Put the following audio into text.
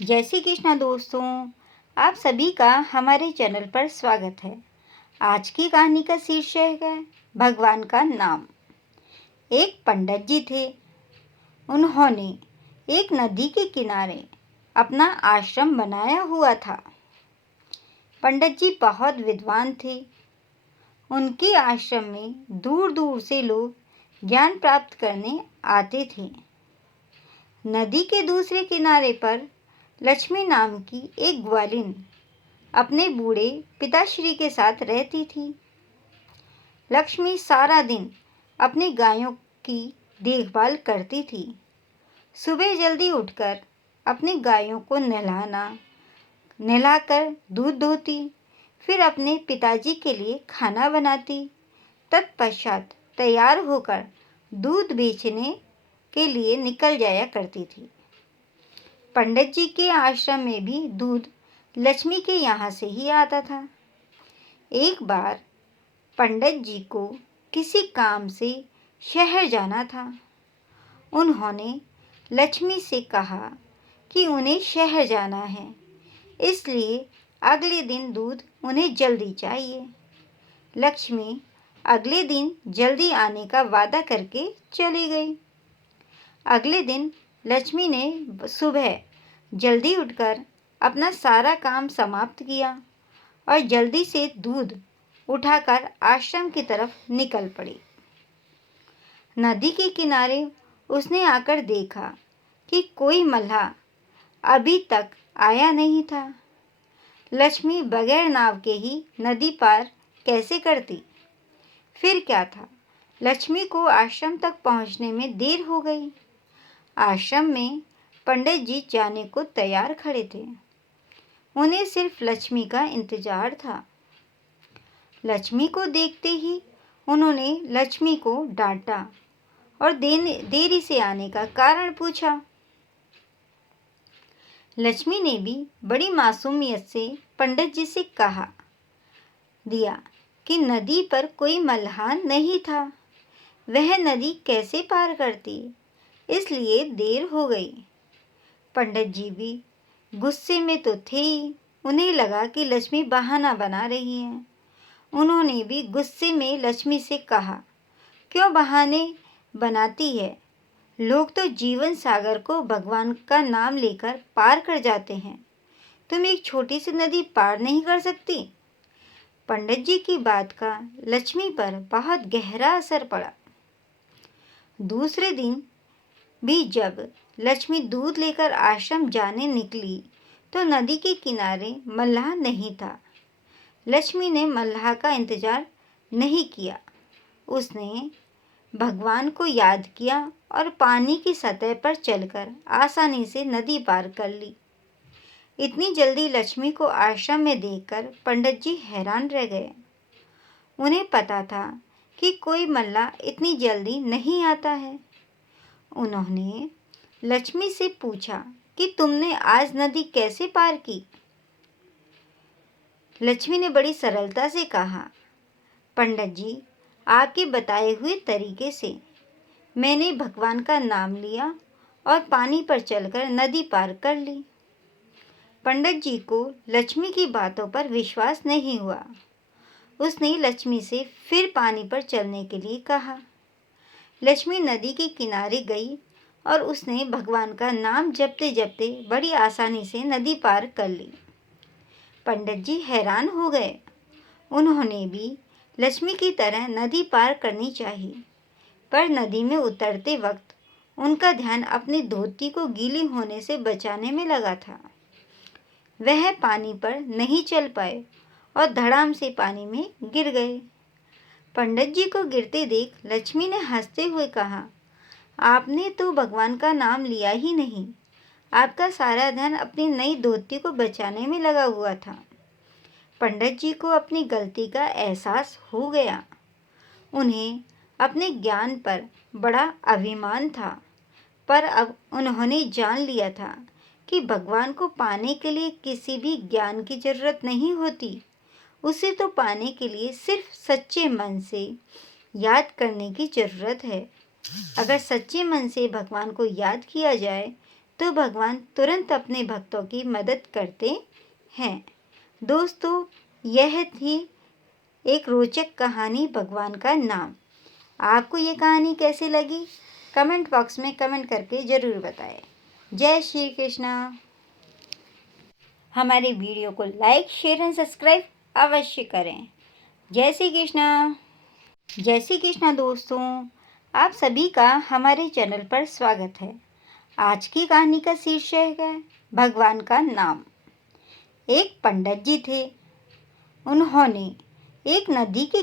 जय श्री कृष्णा दोस्तों, आप सभी का हमारे चैनल पर स्वागत है। आज की कहानी का शीर्षक है भगवान का नाम। एक पंडित जी थे। उन्होंने एक नदी के किनारे अपना आश्रम बनाया हुआ था। पंडित जी बहुत विद्वान थे। उनके आश्रम में दूर दूर से लोग ज्ञान प्राप्त करने आते थे। नदी के दूसरे किनारे पर लक्ष्मी नाम की एक ग्वालिन अपने बूढ़े पिताश्री के साथ रहती थी। लक्ष्मी सारा दिन अपनी गायों की देखभाल करती थी। सुबह जल्दी उठकर अपनी गायों को नहलाकर दूध धोती, फिर अपने पिताजी के लिए खाना बनाती। तत्पश्चात तैयार होकर दूध बेचने के लिए निकल जाया करती थी। पंडित जी के आश्रम में भी दूध लक्ष्मी के यहाँ से ही आता था। एक बार पंडित जी को किसी काम से शहर जाना था। उन्होंने लक्ष्मी से कहा कि उन्हें शहर जाना है, इसलिए अगले दिन दूध उन्हें जल्दी चाहिए। लक्ष्मी अगले दिन जल्दी आने का वादा करके चली गई। अगले दिन लक्ष्मी ने सुबह जल्दी उठकर अपना सारा काम समाप्त किया और जल्दी से दूध उठाकर आश्रम की तरफ निकल पड़ी। नदी के किनारे उसने आकर देखा कि कोई मल्लाह अभी तक आया नहीं था। लक्ष्मी बगैर नाव के ही नदी पार कैसे करती? फिर क्या था, लक्ष्मी को आश्रम तक पहुंचने में देर हो गई। आश्रम में पंडित जी जाने को तैयार खड़े थे। उन्हें सिर्फ लक्ष्मी का इंतजार था। लक्ष्मी को देखते ही उन्होंने लक्ष्मी को डांटा और देरी से आने का कारण पूछा। लक्ष्मी ने भी बड़ी मासूमियत से पंडित जी से कहा दिया कि नदी पर कोई मल्लाह नहीं था, वह नदी कैसे पार करती, इसलिए देर हो गई। पंडित जी भी गुस्से में तो थे ही। उन्हें लगा कि लक्ष्मी बहाना बना रही है। उन्होंने भी गुस्से में लक्ष्मी से कहा, क्यों बहाने बनाती है? लोग तो जीवन सागर को भगवान का नाम लेकर पार कर जाते हैं, तुम एक छोटी सी नदी पार नहीं कर सकती? पंडित जी की बात का लक्ष्मी पर बहुत गहरा असर पड़ा। दूसरे दिन भी जब लक्ष्मी दूध लेकर आश्रम जाने निकली तो नदी के किनारे मल्लाह नहीं था। लक्ष्मी ने मल्लाह का इंतजार नहीं किया। उसने भगवान को याद किया और पानी की सतह पर चलकर आसानी से नदी पार कर ली। इतनी जल्दी लक्ष्मी को आश्रम में देखकर पंडित जी हैरान रह गए। उन्हें पता था कि कोई मल्लाह इतनी जल्दी नहीं आता है। उन्होंने लक्ष्मी से पूछा कि तुमने आज नदी कैसे पार की? लक्ष्मी ने बड़ी सरलता से कहा, पंडित जी, आपके बताए हुए तरीके से मैंने भगवान का नाम लिया और पानी पर चलकर नदी पार कर ली। पंडित जी को लक्ष्मी की बातों पर विश्वास नहीं हुआ। उसने लक्ष्मी से फिर पानी पर चलने के लिए कहा। लक्ष्मी नदी के किनारे गई और उसने भगवान का नाम जपते जपते बड़ी आसानी से नदी पार कर ली। पंडित जी हैरान हो गए। उन्होंने भी लक्ष्मी की तरह नदी पार करनी चाहिए, पर नदी में उतरते वक्त उनका ध्यान अपनी धोती को गीली होने से बचाने में लगा था। वह पानी पर नहीं चल पाए और धड़ाम से पानी में गिर गए। पंडित जी को गिरते देख लक्ष्मी ने हंसते हुए कहा, आपने तो भगवान का नाम लिया ही नहीं, आपका सारा ध्यान अपनी नई धोती को बचाने में लगा हुआ था। पंडित जी को अपनी गलती का एहसास हो गया। उन्हें अपने ज्ञान पर बड़ा अभिमान था, पर अब उन्होंने जान लिया था कि भगवान को पाने के लिए किसी भी ज्ञान की जरूरत नहीं होती। उसे तो पाने के लिए सिर्फ सच्चे मन से याद करने की जरूरत है। अगर सच्चे मन से भगवान को याद किया जाए तो भगवान तुरंत अपने भक्तों की मदद करते हैं। दोस्तों, यह थी एक रोचक कहानी भगवान का नाम। आपको ये कहानी कैसी लगी? कमेंट बॉक्स में कमेंट करके ज़रूर बताएं। जय श्री कृष्णा। हमारे वीडियो को लाइक, शेयर एंड सब्सक्राइब अवश्य करें। जय श्री कृष्णा। जय श्री कृष्णा दोस्तों, आप सभी का हमारे चैनल पर स्वागत है। आज की कहानी का शीर्षक है भगवान का नाम। एक पंडित जी थे। उन्होंने एक नदी के